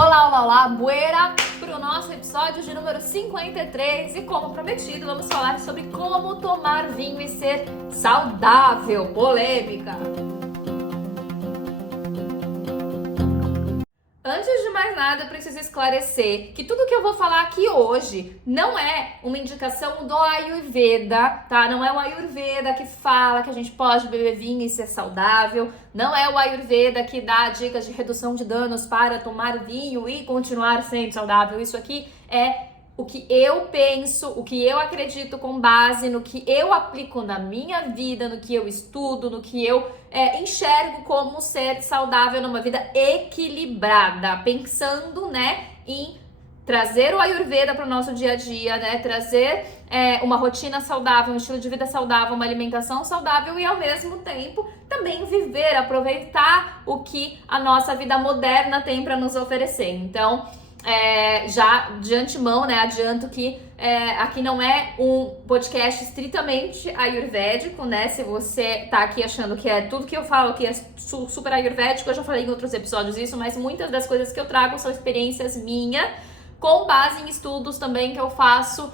Olá, olá, olá, buera para o nosso episódio de número 53 e como prometido vamos falar sobre como tomar vinho e ser saudável, polêmica. Antes de mais nada, eu preciso esclarecer que tudo que eu vou falar aqui hoje não é uma indicação do Ayurveda, tá? Não é o Ayurveda que fala que a gente pode beber vinho e ser saudável, não é o Ayurveda que dá dicas de redução de danos para tomar vinho e continuar sendo saudável. Isso aqui é o que eu penso, o que eu acredito com base no que eu aplico na minha vida, no que eu estudo, no que eu enxergo como ser saudável numa vida equilibrada, pensando, em trazer o Ayurveda para o nosso dia a dia, trazer uma rotina saudável, um estilo de vida saudável, uma alimentação saudável e ao mesmo tempo também viver, aproveitar o que a nossa vida moderna tem para nos oferecer. Então, já de antemão, adianto que aqui não é um podcast estritamente ayurvédico, Se você tá aqui achando que tudo que eu falo aqui é super ayurvédico, eu já falei em outros episódios isso, mas muitas das coisas que eu trago são experiências minhas, com base em estudos também que eu faço,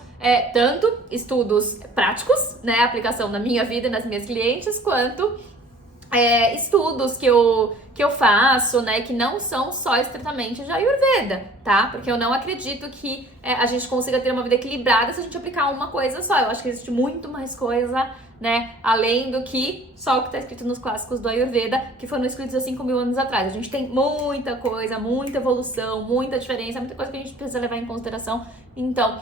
tanto estudos práticos, aplicação na minha vida e nas minhas clientes, quanto estudos que eu faço, que não são só estritamente de Ayurveda, tá? Porque eu não acredito que a gente consiga ter uma vida equilibrada se a gente aplicar uma coisa só. Eu acho que existe muito mais coisa, além do que só o que tá escrito nos clássicos do Ayurveda, que foram escritos há 5.000 anos atrás. A gente tem muita coisa, muita evolução, muita diferença, muita coisa que a gente precisa levar em consideração. Então,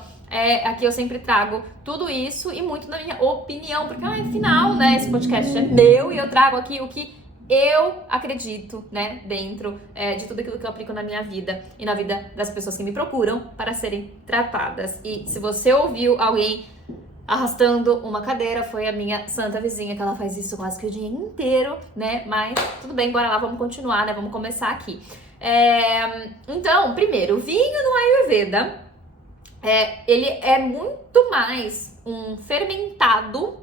aqui eu sempre trago tudo isso e muito da minha opinião, porque afinal, esse podcast é meu e eu trago aqui o que eu acredito, dentro de tudo aquilo que eu aplico na minha vida e na vida das pessoas que me procuram para serem tratadas. E se você ouviu alguém arrastando uma cadeira, foi a minha santa vizinha, que ela faz isso quase que o dia inteiro, Mas tudo bem, bora lá, vamos continuar, Vamos começar aqui. Então, primeiro, o vinho no Ayurveda, ele é muito mais um fermentado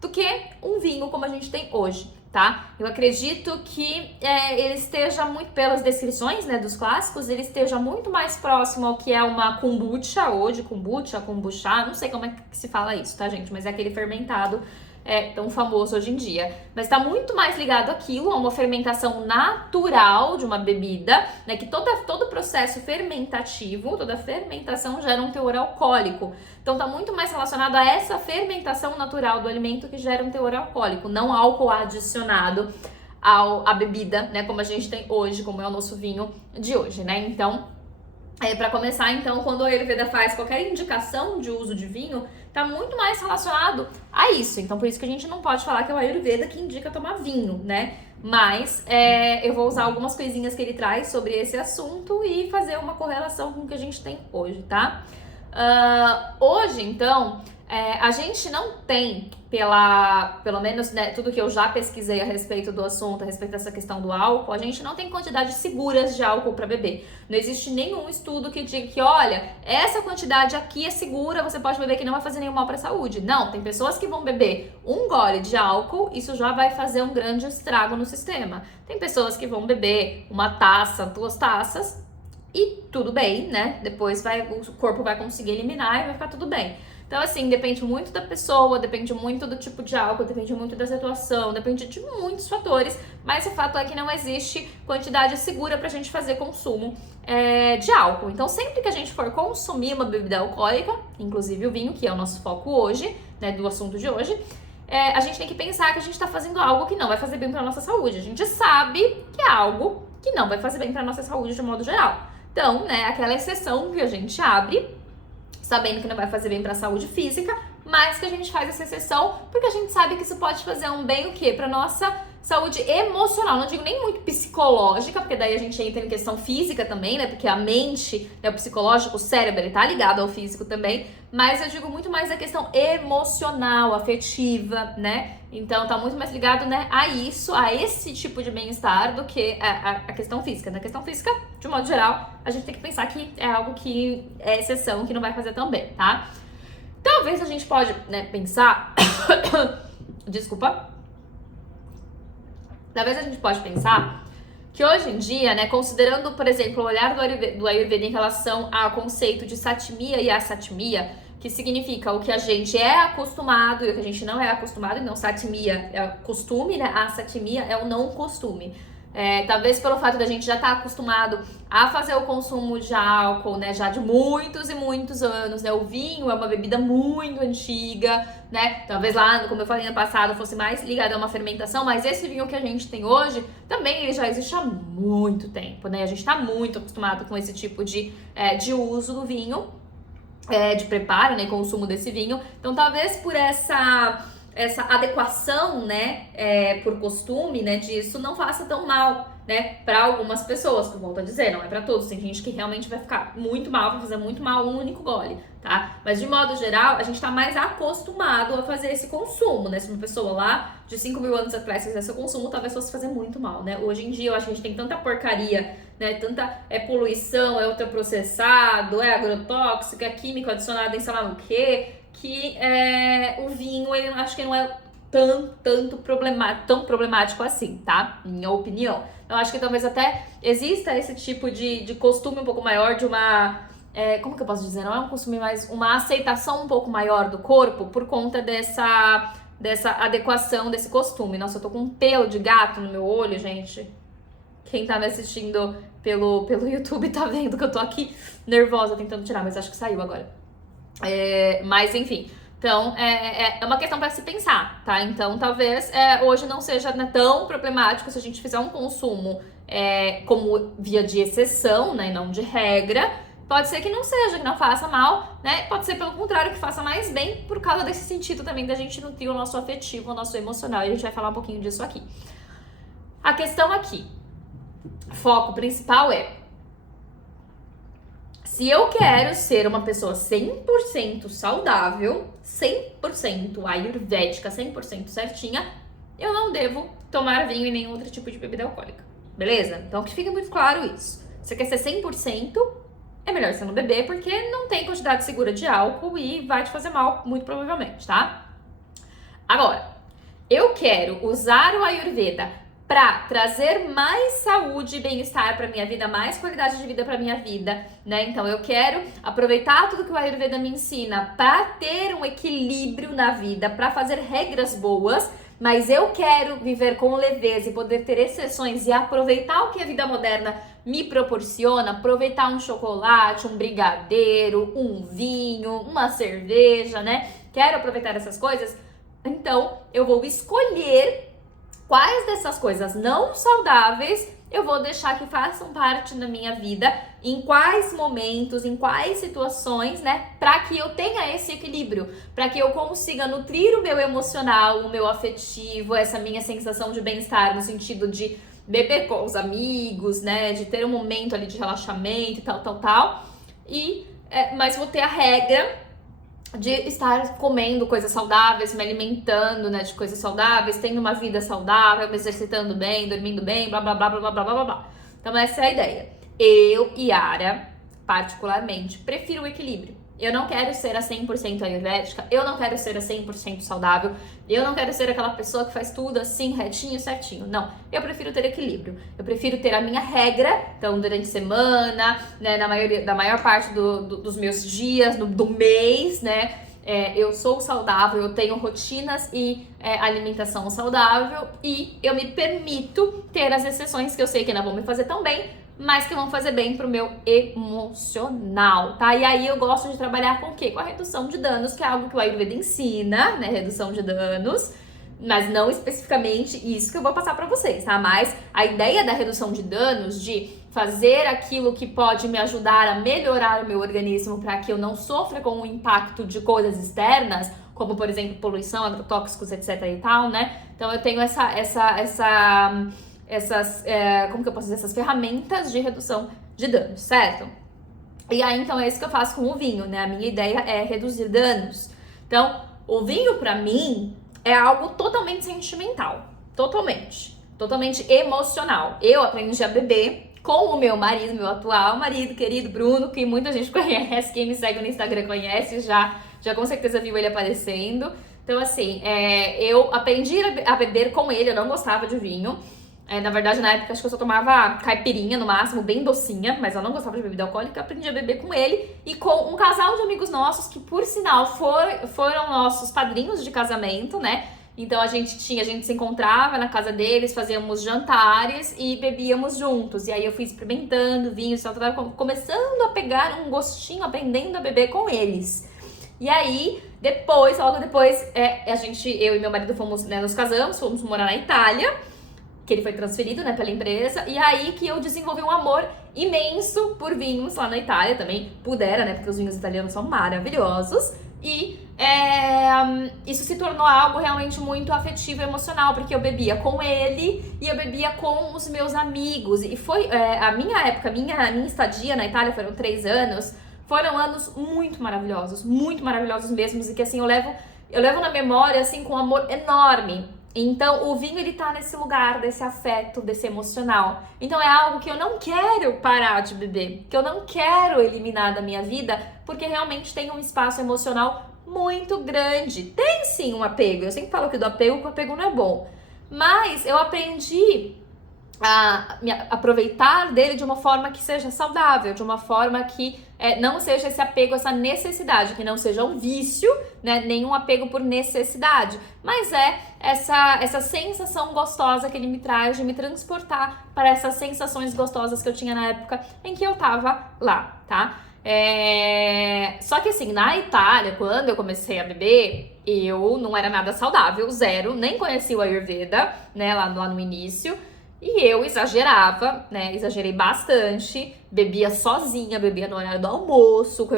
do que um vinho como a gente tem hoje, tá? Eu acredito que ele esteja muito, pelas descrições, dos clássicos, ele esteja muito mais próximo ao que é uma kombucha hoje, kombucha, não sei como é que se fala isso, tá, gente? Mas é aquele fermentado tão famoso hoje em dia. Mas tá muito mais ligado àquilo, a uma fermentação natural de uma bebida, que todo processo fermentativo, toda fermentação gera um teor alcoólico. Então tá muito mais relacionado a essa fermentação natural do alimento que gera um teor alcoólico, não álcool adicionado à bebida, como a gente tem hoje, como é o nosso vinho de hoje, Então, para começar, então, quando a Ayurveda faz qualquer indicação de uso de vinho, tá muito mais relacionado a isso. Então, por isso que a gente não pode falar que é o Ayurveda que indica tomar vinho, Mas eu vou usar algumas coisinhas que ele traz sobre esse assunto e fazer uma correlação com o que a gente tem hoje, tá? Hoje, então, a gente não tem, pelo menos tudo que eu já pesquisei a respeito do assunto, a respeito dessa questão do álcool, a gente não tem quantidades seguras de álcool para beber. Não existe nenhum estudo que diga que, olha, essa quantidade aqui é segura, você pode beber que não vai fazer nenhum mal para a saúde. Não, tem pessoas que vão beber um gole de álcool, isso já vai fazer um grande estrago no sistema. Tem pessoas que vão beber uma taça, 2 taças e tudo bem, Depois o corpo vai conseguir eliminar e vai ficar tudo bem. Então, assim, depende muito da pessoa, depende muito do tipo de álcool, depende muito da situação, depende de muitos fatores, mas o fato é que não existe quantidade segura pra gente fazer consumo de álcool. Então, sempre que a gente for consumir uma bebida alcoólica, inclusive o vinho, que é o nosso foco hoje, do assunto de hoje, a gente tem que pensar que a gente tá fazendo algo que não vai fazer bem pra nossa saúde. A gente sabe que é algo que não vai fazer bem pra nossa saúde de modo geral. Então, aquela exceção que a gente abre, sabendo que não vai fazer bem para a saúde física, mas que a gente faz essa exceção porque a gente sabe que isso pode fazer um bem o quê? Para nossa saúde emocional, não digo nem muito psicológica, porque daí a gente entra em questão física também, Porque a mente, o psicológico, o cérebro, ele tá ligado ao físico também, mas eu digo muito mais a questão emocional, afetiva, Então tá muito mais ligado, a isso, a esse tipo de bem-estar do que a questão física. Na questão física, de modo geral, a gente tem que pensar que é algo que é exceção, que não vai fazer tão bem, tá? Talvez a gente pode, pensar... Desculpa. Talvez a gente pode pensar que hoje em dia, né, considerando, por exemplo, o olhar do Ayurveda em relação ao conceito de satimia e asatimia, que significa o que a gente é acostumado e o que a gente não é acostumado. Então, satimia é o costume, né? Asatimia é o não costume. Talvez pelo fato da gente já estar acostumado a fazer o consumo de álcool, né, já de muitos e muitos anos, né, o vinho é uma bebida muito antiga, né, talvez lá, como eu falei no passado, fosse mais ligado a uma fermentação, mas esse vinho que a gente tem hoje, também ele já existe há muito tempo, né, a gente está muito acostumado com esse tipo de uso do vinho, de preparo, né, consumo desse vinho, então talvez por essa adequação, né, por costume, né, disso não faça tão mal, né, para algumas pessoas, que eu volto a dizer, não é para todos, tem gente que realmente vai ficar muito mal, vai fazer muito mal um único gole, tá? Mas de modo geral, a gente tá mais acostumado a fazer esse consumo, né, se uma pessoa lá de 5.000 anos atrás fizesse o consumo, talvez fosse fazer muito mal, né? Hoje em dia, eu acho que a gente tem tanta porcaria, né, tanta poluição, ultraprocessado, agrotóxico, químico adicionado em sei lá o quê, que o vinho, ele acho que não é tão problemático assim, tá? Minha opinião. Eu acho que talvez até exista esse tipo de costume um pouco maior, de uma... como que eu posso dizer? Não é um costume, mas uma aceitação um pouco maior do corpo por conta dessa adequação desse costume. Nossa, eu tô com um pelo de gato no meu olho, gente. Quem tá me assistindo pelo YouTube tá vendo que eu tô aqui nervosa tentando tirar, mas acho que saiu agora. Mas enfim, então é uma questão para se pensar, tá? Então talvez hoje não seja, né, tão problemático se a gente fizer um consumo como via de exceção, né, e não de regra. Pode ser que não seja, que não faça mal, né? Pode ser pelo contrário, que faça mais bem, por causa desse sentido também da gente nutrir o nosso afetivo, o nosso emocional, e a gente vai falar um pouquinho disso aqui. A questão aqui, foco principal se eu quero ser uma pessoa 100% saudável, 100% ayurvédica, 100% certinha, eu não devo tomar vinho e nenhum outro tipo de bebida alcoólica, beleza? Então que fique muito claro isso. Se você quer ser 100%, é melhor você não beber, porque não tem quantidade segura de álcool e vai te fazer mal, muito provavelmente, tá? Agora, eu quero usar o Ayurveda para trazer mais saúde e bem-estar para minha vida, mais qualidade de vida para minha vida, né? Então eu quero aproveitar tudo que o Ayurveda me ensina para ter um equilíbrio na vida, para fazer regras boas, mas eu quero viver com leveza e poder ter exceções e aproveitar o que a vida moderna me proporciona, aproveitar um chocolate, um brigadeiro, um vinho, uma cerveja, né? Quero aproveitar essas coisas, então eu vou escolher quais dessas coisas não saudáveis eu vou deixar que façam parte da minha vida, em quais momentos, em quais situações, né? Para que eu tenha esse equilíbrio, para que eu consiga nutrir o meu emocional, o meu afetivo, essa minha sensação de bem-estar, no sentido de beber com os amigos, né? De ter um momento ali de relaxamento e tal. Mas vou ter a regra de estar comendo coisas saudáveis, me alimentando, né, de coisas saudáveis, tendo uma vida saudável, me exercitando bem, dormindo bem, blá, blá, blá, blá, blá, blá, blá, blá. Então essa é a ideia. Eu, Yara, particularmente, prefiro o equilíbrio. Eu não quero ser a 100% ayurvédica, eu não quero ser a 100% saudável, eu não quero ser aquela pessoa que faz tudo assim, retinho, certinho. Não, eu prefiro ter equilíbrio. Eu prefiro ter a minha regra, então durante a semana, né, da maior parte dos meus dias, do mês, né, eu sou saudável, eu tenho rotinas e alimentação saudável e eu me permito ter as exceções que eu sei que não vão me fazer tão bem, mas que vão fazer bem pro meu emocional, tá? E aí eu gosto de trabalhar com o quê? Com a redução de danos, que é algo que o Ayurveda ensina, né? Redução de danos, mas não especificamente isso que eu vou passar pra vocês, tá? Mas a ideia da redução de danos, de fazer aquilo que pode me ajudar a melhorar o meu organismo para que eu não sofra com o impacto de coisas externas, como, por exemplo, poluição, agrotóxicos, etc e tal, né? Então eu tenho como que eu posso dizer, essas ferramentas de redução de danos, certo? E aí, então, é isso que eu faço com o vinho, né? A minha ideia é reduzir danos. Então, o vinho, pra mim, é algo totalmente sentimental. Totalmente emocional. Eu aprendi a beber com o meu marido, meu atual marido, querido Bruno, que muita gente conhece, quem me segue no Instagram conhece, já com certeza viu ele aparecendo. Então, assim, eu aprendi a beber com ele, eu não gostava de vinho. Na verdade, na época, acho que eu só tomava caipirinha no máximo, bem docinha, mas eu não gostava de bebida alcoólica. Eu aprendi a beber com ele e com um casal de amigos nossos que, por sinal, foram nossos padrinhos de casamento, né? Então a gente se encontrava na casa deles, fazíamos jantares e bebíamos juntos. E aí eu fui experimentando vinhos, eu tava começando a pegar um gostinho, aprendendo a beber com eles. E aí, logo depois, eu e meu marido fomos, né, nos casamos, fomos morar na Itália, que ele foi transferido, né, pela empresa, e aí que eu desenvolvi um amor imenso por vinhos lá na Itália também, pudera, né, porque os vinhos italianos são maravilhosos, e isso se tornou algo realmente muito afetivo e emocional, porque eu bebia com ele e eu bebia com os meus amigos, e foi a minha época, minha estadia na Itália foram 3 anos, foram anos muito maravilhosos mesmo, e que assim, eu levo na memória, assim, com um amor enorme. Então, o vinho, ele tá nesse lugar, desse afeto, desse emocional. Então, é algo que eu não quero parar de beber, que eu não quero eliminar da minha vida, porque realmente tem um espaço emocional muito grande. Tem sim um apego, eu sempre falo que o apego não é bom. Mas eu aprendi a aproveitar dele de uma forma que seja saudável, de uma forma que não seja esse apego, essa necessidade, que não seja um vício, né, nenhum apego por necessidade, mas essa sensação gostosa que ele me traz de me transportar para essas sensações gostosas que eu tinha na época em que eu tava lá, tá? Só que assim, na Itália, quando eu comecei a beber, eu não era nada saudável, zero, nem conhecia o Ayurveda, né, lá no início. E eu exagerava, né? Exagerei bastante, bebia sozinha, bebia no horário do almoço.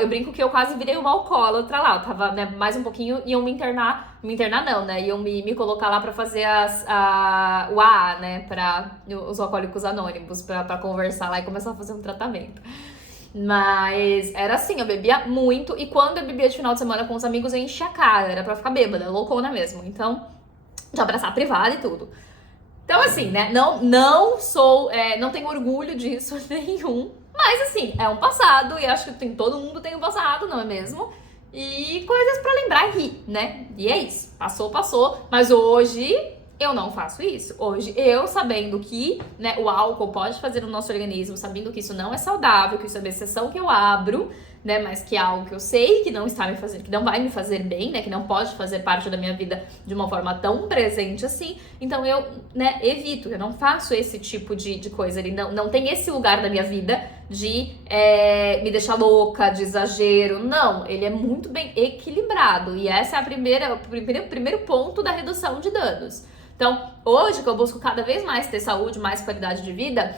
Eu brinco que eu quase virei uma alcoólatra lá. Eu tava, né, mais um pouquinho, iam me internar não, né? Iam me colocar lá pra fazer o AA, né? Pra os alcoólicos anônimos, pra conversar lá e começar a fazer um tratamento. Mas era assim, eu bebia muito. E quando eu bebia de final de semana com os amigos, eu enchia a cara. Era pra ficar bêbada, loucona mesmo. Então, de abraçar a privada e tudo. Então, assim, né, não tenho orgulho disso nenhum, mas assim, é um passado e acho que todo mundo tem um passado, não é mesmo? E coisas pra lembrar e rir, né? E é isso, passou, mas hoje eu não faço isso. Hoje eu, sabendo que, né, o álcool pode fazer no nosso organismo, sabendo que isso não é saudável, que isso é uma exceção que eu abro, né, mas que é algo que eu sei que não que não vai me fazer bem, né, que não pode fazer parte da minha vida de uma forma tão presente assim, então eu, né, evito, eu não faço esse tipo de coisa, ele não tem esse lugar da minha vida de me deixar louca, de exagero, não, ele é muito bem equilibrado, e essa é o primeiro ponto da redução de danos. Então, hoje que eu busco cada vez mais ter saúde, mais qualidade de vida,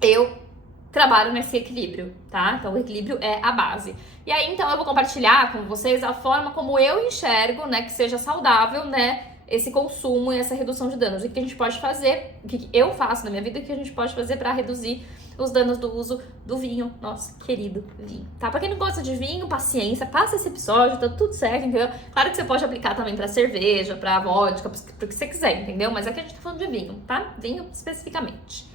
eu trabalho nesse equilíbrio, tá? Então, o equilíbrio é a base. E aí, então, eu vou compartilhar com vocês a forma como eu enxergo, né, que seja saudável, né, esse consumo e essa redução de danos. O que a gente pode fazer, o que eu faço na minha vida, o que a gente pode fazer para reduzir os danos do uso do vinho, nosso querido vinho, tá? Pra quem não gosta de vinho, paciência, passa esse episódio, tá tudo certo, entendeu? Claro que você pode aplicar também pra cerveja, pra vodka, pro que você quiser, entendeu? Mas aqui a gente tá falando de vinho, tá? Vinho especificamente.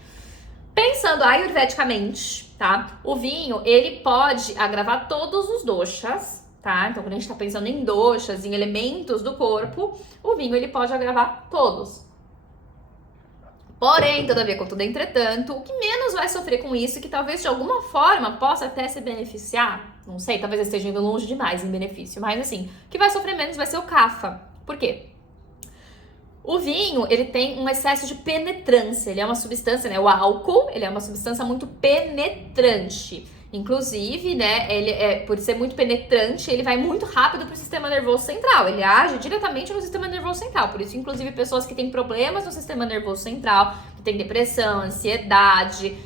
Pensando ayurvedicamente, tá? O vinho, ele pode agravar todos os doshas, tá? Então, quando a gente tá pensando em doshas, em elementos do corpo, o vinho, ele pode agravar todos. Porém, todavia, contudo, entretanto, o que menos vai sofrer com isso, que talvez de alguma forma possa até se beneficiar, não sei, talvez esteja indo longe demais em benefício, mas assim, o que vai sofrer menos vai ser o kapha. Por quê? O vinho, ele tem um excesso de penetrância, ele é uma substância, né, o álcool, ele é uma substância muito penetrante. Inclusive, né, por ser muito penetrante, ele vai muito rápido para o sistema nervoso central, ele age diretamente no sistema nervoso central, por isso, inclusive, pessoas que têm problemas no sistema nervoso central, que têm depressão, ansiedade,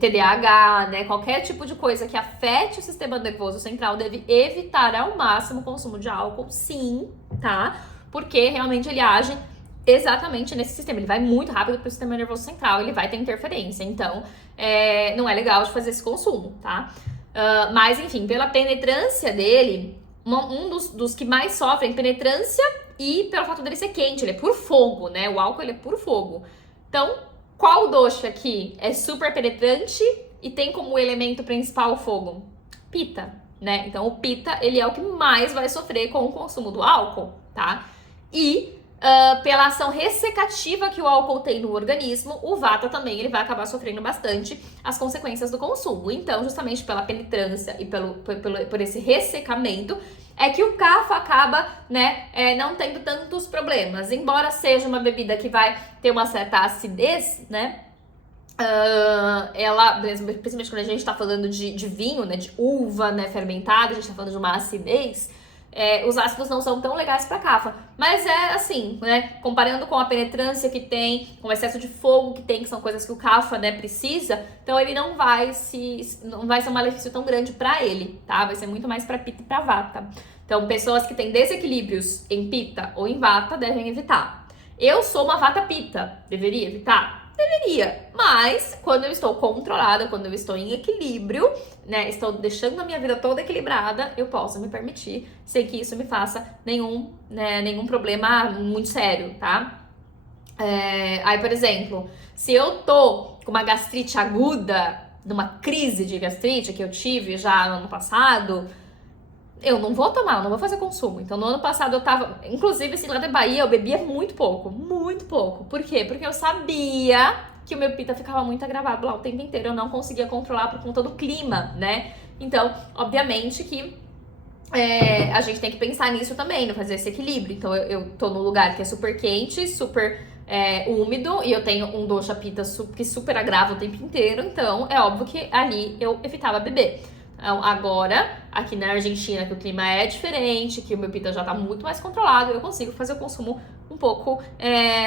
TDAH, né, qualquer tipo de coisa que afete o sistema nervoso central, deve evitar ao máximo o consumo de álcool, sim, tá? Porque realmente ele age exatamente nesse sistema, ele vai muito rápido para o sistema nervoso central, ele vai ter interferência, então não é legal de fazer esse consumo, tá? Mas enfim, pela penetrância dele, um dos que mais sofrem penetrância e pelo fato dele ser quente, ele é por fogo, né? O álcool, ele é por fogo. Então, qual dosha aqui é super penetrante e tem como elemento principal o fogo? Pita, né? Então, o pita, ele é o que mais vai sofrer com o consumo do álcool, tá? E pela ação ressecativa que o álcool tem no organismo, o Vata também ele vai acabar sofrendo bastante as consequências do consumo. Então, justamente pela penetrância e por esse ressecamento, é que o Kapha acaba, né, não tendo tantos problemas. Embora seja uma bebida que vai ter uma certa acidez, né, ela, principalmente quando a gente tá falando de vinho, né, de uva, né, fermentada, a gente tá falando de uma acidez, os ácidos não são tão legais para Kapha. Mas é assim, né? Comparando com a penetrância que tem, com o excesso de fogo que tem, que são coisas que o Kapha, né, precisa, então ele não vai ser um malefício tão grande para ele, tá? Vai ser muito mais para Pitta e para Vata. Então, pessoas que têm desequilíbrios em Pitta ou em Vata devem evitar. Eu sou uma Vata Pitta, deveria evitar? Deveria, mas quando eu estou controlada, quando eu estou em equilíbrio, né, estou deixando a minha vida toda equilibrada, eu posso me permitir, sem que isso me faça nenhum problema muito sério, tá? Aí, por exemplo, se eu tô com uma gastrite aguda, numa crise de gastrite que eu tive já no ano passado, eu não vou tomar, eu não vou fazer consumo. Então, no ano passado eu tava, inclusive, assim, lá da Bahia, eu bebia muito pouco. Muito pouco. Por quê? Porque eu sabia que o meu Pitta ficava muito agravado lá o tempo inteiro. Eu não conseguia controlar por conta do clima, né? Então, obviamente que a gente tem que pensar nisso também, né? Fazer esse equilíbrio. Então, eu tô num lugar que é super quente, super úmido, e eu tenho um dosha Pitta que super agrava o tempo inteiro. Então, é óbvio que ali eu evitava beber. Então, agora, aqui na Argentina, que o clima é diferente, que o meu Pitta já tá muito mais controlado, eu consigo fazer o consumo um pouco,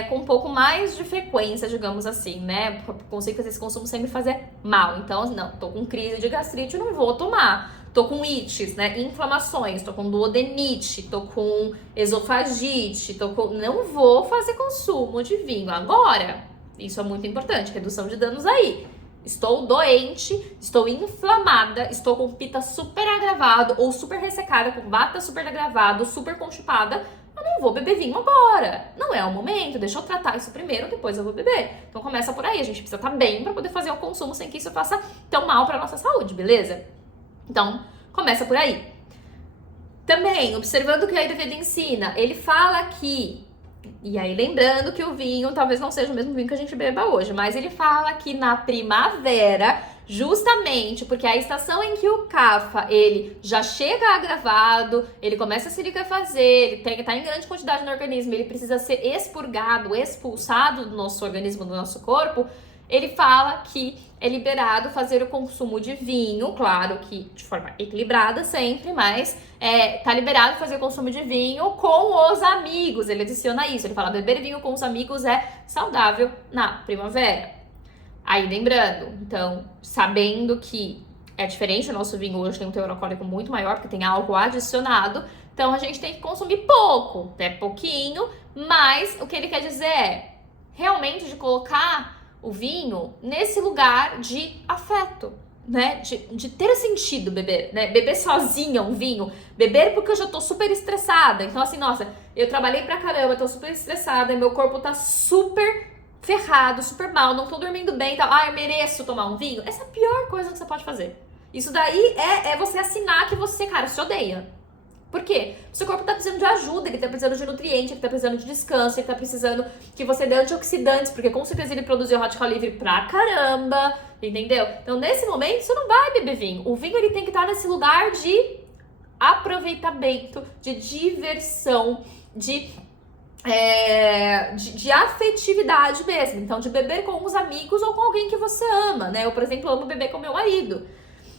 com um pouco mais de frequência, digamos assim, né? Consigo fazer esse consumo sem me fazer mal. Então, não, tô com crise de gastrite, não vou tomar. Tô com ites, né? Inflamações, tô com duodenite, tô com esofagite, não vou fazer consumo de vinho. Agora, isso é muito importante, redução de danos aí. Estou doente, estou inflamada, estou com Pitta super agravado ou super ressecada, com Vata super agravado, super constipada. Eu não vou beber vinho agora. Não é o momento, deixa eu tratar isso primeiro, depois eu vou beber. Então começa por aí, a gente precisa estar bem para poder fazer o consumo sem que isso faça tão mal para nossa saúde, beleza? Então, começa por aí. Também, observando o que a Ayurveda ensina, ele fala que, e aí lembrando que o vinho talvez não seja o mesmo vinho que a gente beba hoje, mas ele fala que na primavera, justamente porque é a estação em que o Kapha, ele já chega agravado, ele começa a se liquefazer, ele tá em grande quantidade no organismo, ele precisa ser expurgado, expulsado do nosso organismo, do nosso corpo. Ele fala que é liberado fazer o consumo de vinho, claro que de forma equilibrada sempre, mas tá liberado fazer o consumo de vinho com os amigos. Ele adiciona isso, ele fala beber vinho com os amigos é saudável na primavera. Aí lembrando, então, sabendo que é diferente, o nosso vinho hoje tem um teor alcoólico muito maior, porque tem álcool adicionado, então a gente tem que consumir pouco, até pouquinho, mas o que ele quer dizer é realmente de colocar o vinho nesse lugar de afeto, né? De ter sentido beber, né? Beber sozinha um vinho, beber porque eu já tô super estressada. Então, assim, nossa, eu trabalhei pra caramba, tô super estressada, meu corpo tá super ferrado, super mal, não tô dormindo bem e tal. Eu mereço tomar um vinho. Essa é a pior coisa que você pode fazer. Isso daí é você assinar que você, cara, se odeia. Por quê? O seu corpo tá precisando de ajuda, ele tá precisando de nutriente, ele tá precisando de descanso, ele tá precisando que você dê antioxidantes, porque com certeza ele produziu radical livre pra caramba, entendeu? Então, nesse momento, você não vai beber vinho. O vinho, ele tem que estar nesse lugar de aproveitamento, de diversão, de afetividade mesmo. Então, de beber com os amigos ou com alguém que você ama, né? Eu, por exemplo, amo beber com meu marido.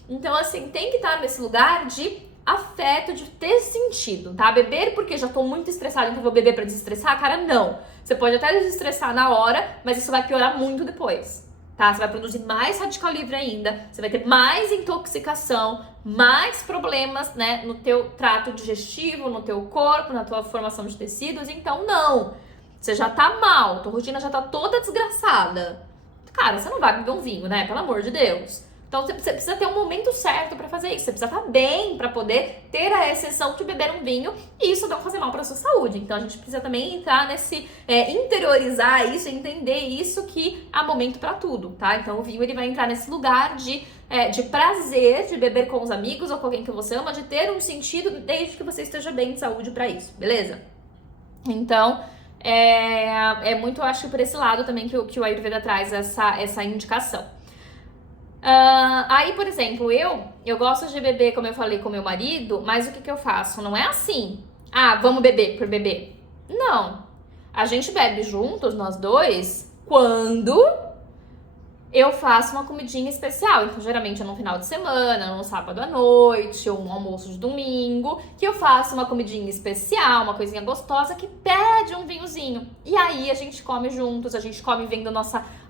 Então, assim, tem que estar nesse lugar de afeto, de ter sentido, tá? Beber porque já tô muito estressada, então vou beber pra desestressar? Cara, não. Você pode até desestressar na hora, mas isso vai piorar muito depois, tá? Você vai produzir mais radical livre ainda, você vai ter mais intoxicação, mais problemas, né, no teu trato digestivo, no teu corpo, na tua formação de tecidos. Então, não. Você já tá mal, tua rotina já tá toda desgraçada. Cara, você não vai beber um vinho, né? Pelo amor de Deus. Então, você precisa ter um momento certo pra fazer isso. Você precisa estar bem pra poder ter a exceção de beber um vinho e isso não fazer mal pra sua saúde. Então, a gente precisa também entrar nesse, interiorizar isso, entender isso, que há momento pra tudo, tá? Então, o vinho, ele vai entrar nesse lugar de prazer, de beber com os amigos ou com alguém que você ama, de ter um sentido desde que você esteja bem de saúde pra isso, beleza? Então, é muito, acho que por esse lado também que o Ayurveda traz essa indicação. Aí, por exemplo, eu gosto de beber, como eu falei, com meu marido, mas o que eu faço? Não é assim, vamos beber por beber. Não. A gente bebe juntos, nós dois, quando eu faço uma comidinha especial. Então, geralmente é no final de semana, no sábado à noite, ou um almoço de domingo, que eu faço uma comidinha especial, uma coisinha gostosa que pede um vinhozinho. E aí a gente come juntos, a gente come vendo a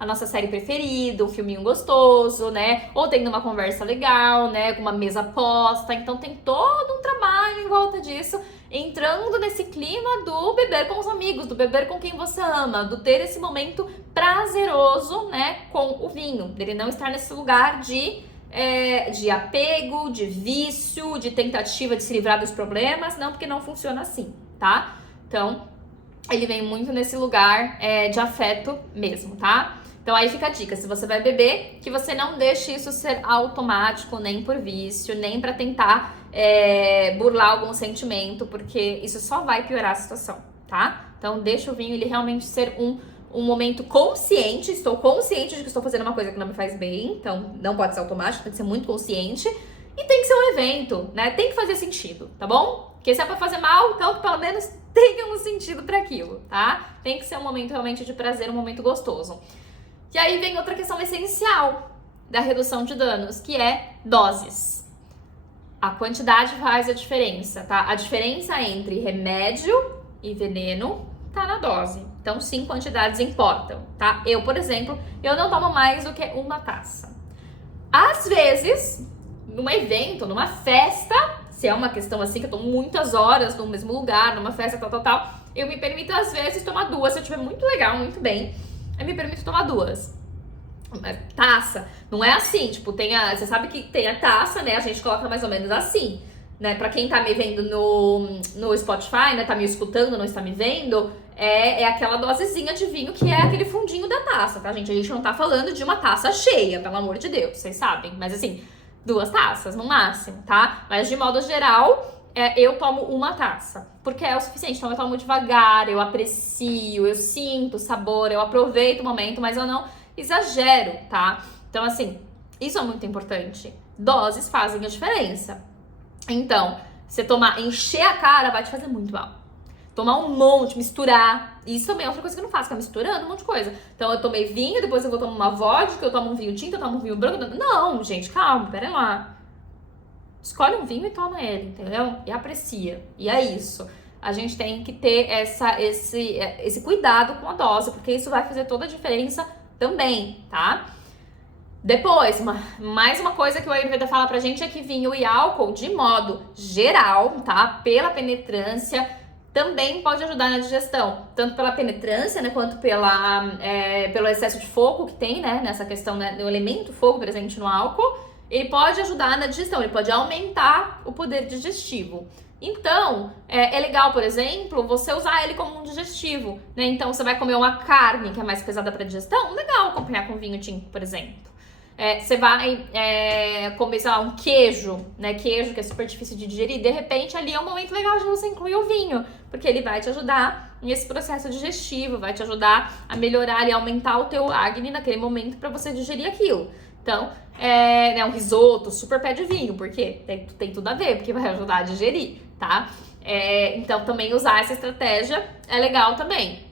nossa série preferida, um filminho gostoso, né? Ou tendo uma conversa legal, né? Com uma mesa posta. Então tem todo um trabalho em volta disso, entrando nesse clima do beber com os amigos, do beber com quem você ama, do ter esse momento prazeroso, né, com o vinho, dele não estar nesse lugar de apego, de vício, de tentativa de se livrar dos problemas, não, porque não funciona assim, tá? Então, ele vem muito nesse lugar de afeto mesmo, tá? Então aí fica a dica, se você vai beber, que você não deixe isso ser automático, nem por vício, nem pra tentar burlar algum sentimento, porque isso só vai piorar a situação, tá? Então deixa o vinho ele realmente ser um momento consciente, estou consciente de que estou fazendo uma coisa que não me faz bem, então não pode ser automático, tem que ser muito consciente, e tem que ser um evento, né? Tem que fazer sentido, tá bom? Porque se é pra fazer mal, então que pelo menos tenha um sentido pra aquilo, tá? Tem que ser um momento realmente de prazer, um momento gostoso. E aí vem outra questão essencial da redução de danos, que é doses. A quantidade faz a diferença, tá? A diferença entre remédio e veneno tá na dose. Então, sim, quantidades importam, tá? Eu, por exemplo, eu não tomo mais do que uma taça. Às vezes, num evento, numa festa, se é uma questão assim, que eu tô muitas horas no mesmo lugar, numa festa, tal, eu me permito, às vezes, tomar 2. Se eu estiver muito legal, muito bem, eu me permito tomar 2. Taça, não é assim, tipo, você sabe que tem a taça, né, a gente coloca mais ou menos assim, né, pra quem tá me vendo no Spotify, né, tá me escutando, não está me vendo, é aquela dosezinha de vinho que é aquele fundinho da taça, tá, gente? A gente não tá falando de uma taça cheia, pelo amor de Deus, vocês sabem, mas assim, 2 taças no máximo, tá? Mas de modo geral, eu tomo uma taça, porque é o suficiente. Então eu tomo devagar, eu aprecio, eu sinto o sabor, eu aproveito o momento, mas eu não exagero, tá? Então assim, isso é muito importante. Doses fazem a diferença. Então, você encher a cara vai te fazer muito mal. Tomar um monte, misturar. Isso também é outra coisa que eu não faço, ficar misturando um monte de coisa. Então eu tomei vinho, depois eu vou tomar uma vodka, eu tomo um vinho tinto, eu tomo um vinho branco. Não, gente, calma, pera lá. Escolhe um vinho e toma ele, entendeu? E aprecia. E é isso. A gente tem que ter esse cuidado com a dose, porque isso vai fazer toda a diferença também, tá? Depois, mais uma coisa que o Ayurveda fala pra gente é que vinho e álcool, de modo geral, tá? Pela penetrância, também pode ajudar na digestão. Tanto pela penetrância, né? Quanto pelo excesso de fogo que tem, né? Nessa questão, né, do elemento fogo presente no álcool. Ele pode ajudar na digestão, ele pode aumentar o poder digestivo. Então, é legal, por exemplo, você usar ele como um digestivo, né? Então, você vai comer uma carne que é mais pesada para digestão, legal acompanhar com vinho tinto, por exemplo. Você vai comer, sei lá, um queijo, né? Queijo que é super difícil de digerir, de repente ali é um momento legal de você incluir o vinho, porque ele vai te ajudar nesse processo digestivo, vai te ajudar a melhorar e aumentar o teu acne naquele momento para você digerir aquilo. Então, um risoto super pede vinho, porque tem tudo a ver, porque vai ajudar a digerir, tá? Então, também usar essa estratégia é legal também.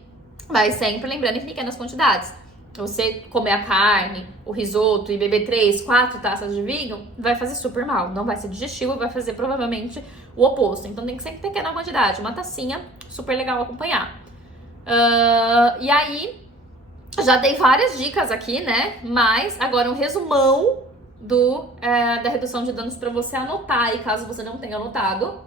Mas sempre lembrando em pequenas quantidades. Você comer a carne, o risoto e beber 3, 4 taças de vinho, vai fazer super mal. Não vai ser digestivo e vai fazer provavelmente o oposto. Então, tem que ser em pequena quantidade. Uma tacinha, super legal acompanhar. E aí, já dei várias dicas aqui, né? Mas agora um resumão da redução de danos para você anotar aí, caso você não tenha anotado.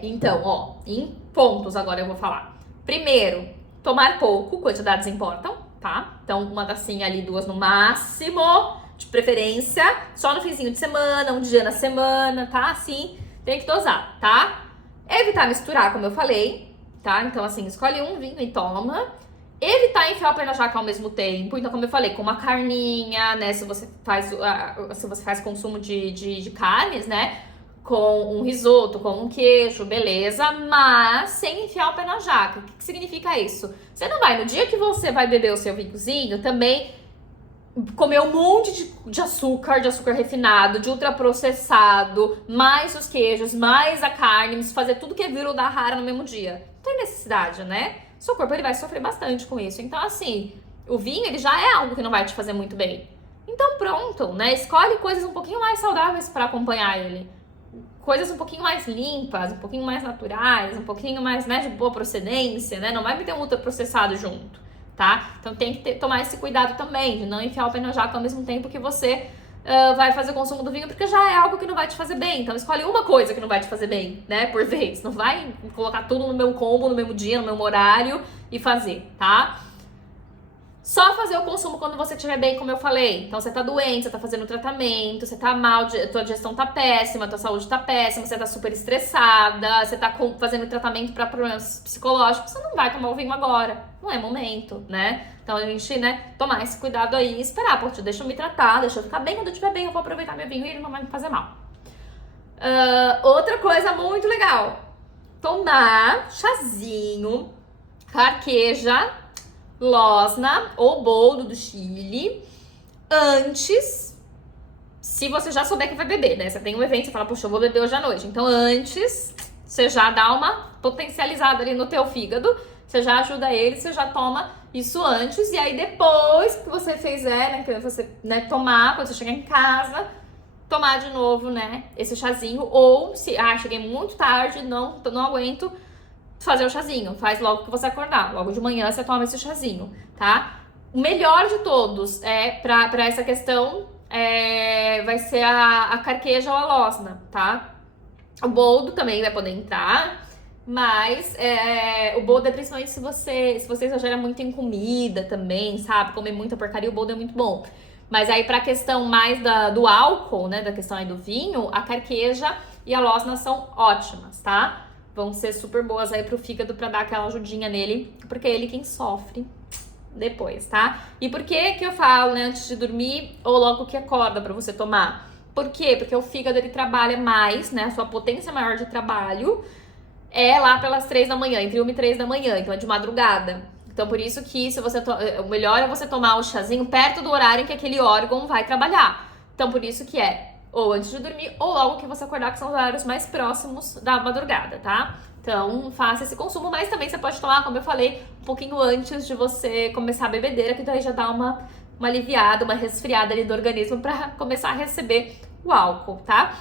Então, ó, em pontos agora eu vou falar. Primeiro, tomar pouco, quantidades importam, tá? Então, uma tacinha ali, 2 no máximo, de preferência, só no finzinho de semana, um dia na semana, tá? Assim, tem que dosar, tá? Evitar misturar, como eu falei, tá? Então, assim, escolhe um vinho e toma. Evitar enfiar o pé na jaca ao mesmo tempo. Então, como eu falei, com uma carninha, né? Se você faz consumo de carnes, né? com um risoto, com um queijo, beleza, mas sem enfiar o pé na jaca. O que significa isso? Você não vai, no dia que você vai beber o seu vinhozinho, também comer um monte de açúcar refinado, de ultraprocessado, mais os queijos, mais a carne, fazer tudo que é viro da rara no mesmo dia. Não tem necessidade, né? Seu corpo ele vai sofrer bastante com isso. Então, assim, o vinho ele já é algo que não vai te fazer muito bem. Então, pronto, né? Escolhe coisas um pouquinho mais saudáveis para acompanhar ele. Coisas um pouquinho mais limpas, um pouquinho mais naturais, um pouquinho mais, né, de boa procedência, né? Não vai meter um ultraprocessado junto, tá? Então tem que tomar esse cuidado também, de não enfiar o pé na jaca ao mesmo tempo que você vai fazer o consumo do vinho, porque já é algo que não vai te fazer bem. Então escolhe uma coisa que não vai te fazer bem, né, por vez. Não vai colocar tudo no meu combo, no mesmo dia, no mesmo horário e fazer, tá? Só fazer o consumo quando você estiver bem, como eu falei. Então, você tá doente, você tá fazendo tratamento, você tá mal, tua digestão tá péssima, tua saúde tá péssima, você tá super estressada, você tá fazendo tratamento para problemas psicológicos, você não vai tomar o vinho agora. Não é momento, né? Então, a gente, né, tomar esse cuidado aí e esperar. Pô, deixa eu me tratar, deixa eu ficar bem. Quando eu estiver bem, eu vou aproveitar meu vinho e ele não vai me fazer mal. Outra coisa muito legal. Tomar chazinho, carqueja, losna ou boldo do Chile antes, se você já souber que vai beber, né? Você tem um evento, você fala, poxa, eu vou beber hoje à noite. Então, antes, você já dá uma potencializada ali no teu fígado, você já ajuda ele, você já toma isso antes. E aí, depois que você fizer, né, que você, né, tomar, quando você chegar em casa, tomar de novo, né, esse chazinho. Ou se, cheguei muito tarde, não aguento, fazer o chazinho, faz logo que você acordar, logo de manhã você toma esse chazinho, tá? O melhor de todos pra essa questão vai ser a carqueja ou a losna, tá? O boldo também vai poder entrar, mas o boldo é principalmente se você exagera muito em comida também, sabe? Comer muita porcaria, o boldo é muito bom. Mas aí pra questão mais do álcool, né, da questão aí do vinho, a carqueja e a losna são ótimas, tá? Vão ser super boas aí pro fígado pra dar aquela ajudinha nele, porque é ele quem sofre depois, tá? E por que eu falo, né, antes de dormir ou logo que acorda pra você tomar? Por quê? Porque o fígado ele trabalha mais, né, a sua potência maior de trabalho é lá pelas 3 da manhã, entre 1 e 3 da manhã, então é de madrugada. Então por isso que o melhor é você tomar o chazinho perto do horário em que aquele órgão vai trabalhar. Então por isso que ou antes de dormir, ou logo que você acordar, que são os horários mais próximos da madrugada, tá? Então, faça esse consumo, mas também você pode tomar, como eu falei, um pouquinho antes de você começar a bebedeira, que daí já dá uma aliviada, uma resfriada ali do organismo pra começar a receber o álcool, tá?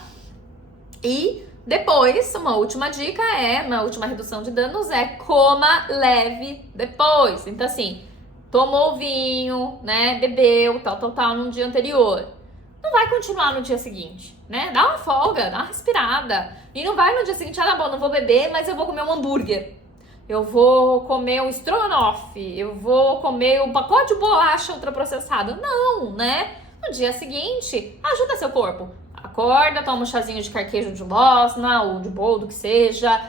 E depois, uma última dica uma última redução de danos coma leve depois. Então, assim, tomou o vinho, né, bebeu, tal, no dia anterior. Não vai continuar no dia seguinte, né? Dá uma folga, dá uma respirada. E não vai no dia seguinte, tá bom, não vou beber, mas eu vou comer um hambúrguer. Eu vou comer um estrogonofe. Eu vou comer um pacote de bolacha ultraprocessada. Não, né? No dia seguinte, ajuda seu corpo. Acorda, toma um chazinho de carquejo de losna ou de boldo, que seja.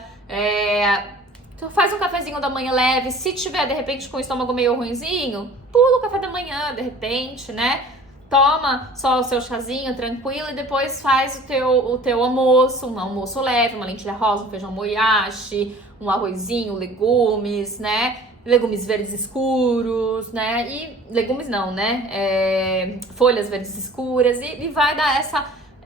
Faz um cafezinho da manhã leve. Se tiver, de repente, com o estômago meio ruinzinho, pula o café da manhã, de repente, né? Toma só o seu chazinho tranquilo e depois faz o teu almoço, um almoço leve, uma lentilha rosa, um feijão moyashi, um arrozinho, legumes, né? Legumes verdes escuros, né? E legumes não, né? Folhas verdes escuras e vai dar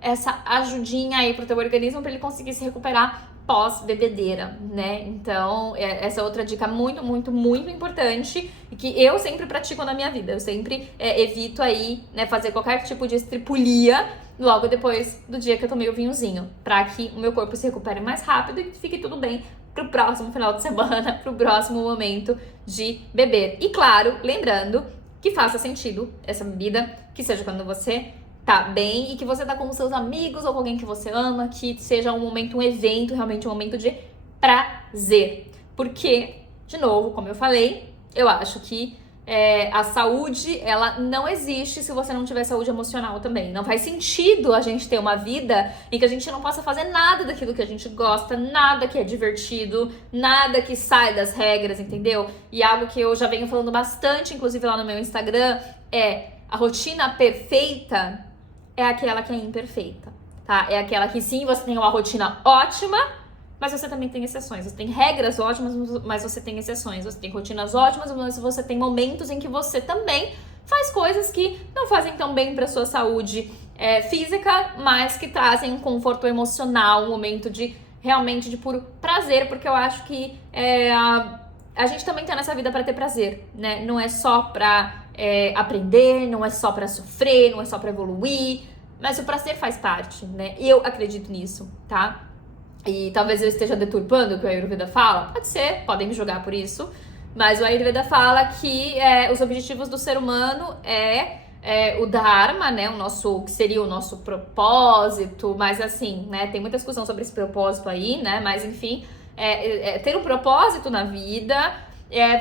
essa ajudinha aí pro teu organismo para ele conseguir se recuperar pós-bebedeira, né? Então, essa é outra dica muito, muito, muito importante e que eu sempre pratico na minha vida. Eu sempre evito aí, né, fazer qualquer tipo de estripulia logo depois do dia que eu tomei o vinhozinho, para que o meu corpo se recupere mais rápido e fique tudo bem pro próximo final de semana, pro próximo momento de beber. E claro, lembrando que faça sentido essa bebida, que seja quando você tá bem e que você tá com os seus amigos ou com alguém que você ama, que seja um momento, um evento, realmente um momento de prazer. Porque, de novo, como eu falei, eu acho que a saúde, ela não existe se você não tiver saúde emocional também. Não faz sentido a gente ter uma vida em que a gente não possa fazer nada daquilo que a gente gosta, nada que é divertido, nada que sai das regras, entendeu? E algo que eu já venho falando bastante, inclusive lá no meu Instagram, a rotina perfeita é aquela que é imperfeita. tá? É aquela que sim, você tem uma rotina ótima, mas você também tem exceções. Você tem regras ótimas, mas você tem exceções. Você tem rotinas ótimas, mas você tem momentos em que você também faz coisas que não fazem tão bem para sua saúde física, mas que trazem um conforto emocional, um momento de realmente de puro prazer, porque eu acho que a gente também tá nessa vida para ter prazer, né? Não é só pra aprender, não é só pra sofrer, não é só pra evoluir, mas o prazer faz parte, né? Eu acredito nisso, tá? E talvez eu esteja deturpando o que o Ayurveda fala, pode ser, podem me julgar por isso, mas o Ayurveda fala que os objetivos do ser humano o Dharma, né, que seria o nosso propósito, mas assim, né, tem muita discussão sobre esse propósito aí, né, mas enfim, ter um propósito na vida,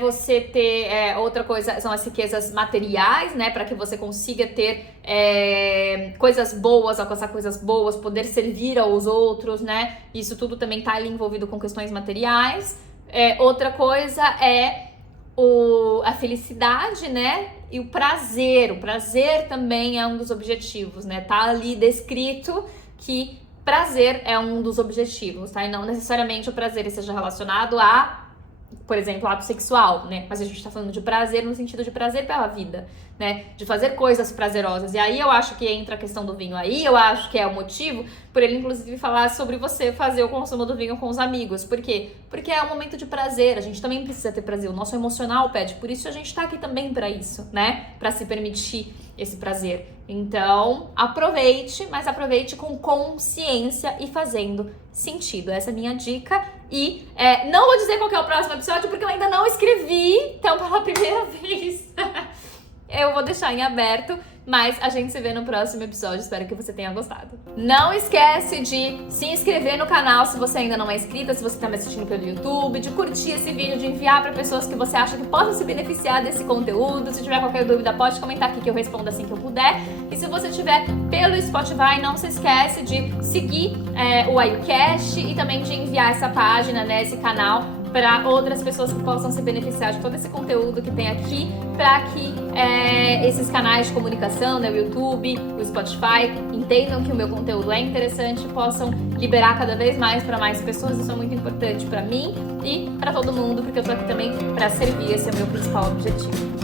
você ter, outra coisa são as riquezas materiais, né, para que você consiga ter coisas boas, alcançar coisas boas, poder servir aos outros, né, isso tudo também tá ali envolvido com questões materiais. Outra coisa a felicidade, né, e o prazer também é um dos objetivos, né, tá ali descrito que prazer é um dos objetivos, tá, e não necessariamente o prazer esteja relacionado a, por exemplo, ato sexual, né, mas a gente tá falando de prazer no sentido de prazer pela vida, né, de fazer coisas prazerosas, e aí eu acho que entra a questão do vinho aí, eu acho que é o motivo por ele, inclusive, falar sobre você fazer o consumo do vinho com os amigos. Por quê? Porque é um momento de prazer, a gente também precisa ter prazer, o nosso emocional pede, por isso a gente tá aqui também pra isso, né, pra se permitir esse prazer. Então, aproveite, mas aproveite com consciência e fazendo sentido. Essa é a minha dica. E não vou dizer qual que é o próximo episódio, porque eu ainda não escrevi, então pela primeira vez eu vou deixar em aberto, mas a gente se vê no próximo episódio, espero que você tenha gostado. Não esquece de se inscrever no canal se você ainda não é inscrita, se você está me assistindo pelo YouTube, de curtir esse vídeo, de enviar para pessoas que você acha que possam se beneficiar desse conteúdo. Se tiver qualquer dúvida, pode comentar aqui que eu respondo assim que eu puder. E se você estiver pelo Spotify, não se esquece de seguir o Ayucast e também de enviar essa página, né, esse canal, para outras pessoas que possam se beneficiar de todo esse conteúdo que tem aqui, para que esses canais de comunicação, né, o YouTube, o Spotify, entendam que o meu conteúdo é interessante e possam liberar cada vez mais para mais pessoas. Isso é muito importante para mim e para todo mundo, porque eu tô aqui também para servir, esse é o meu principal objetivo.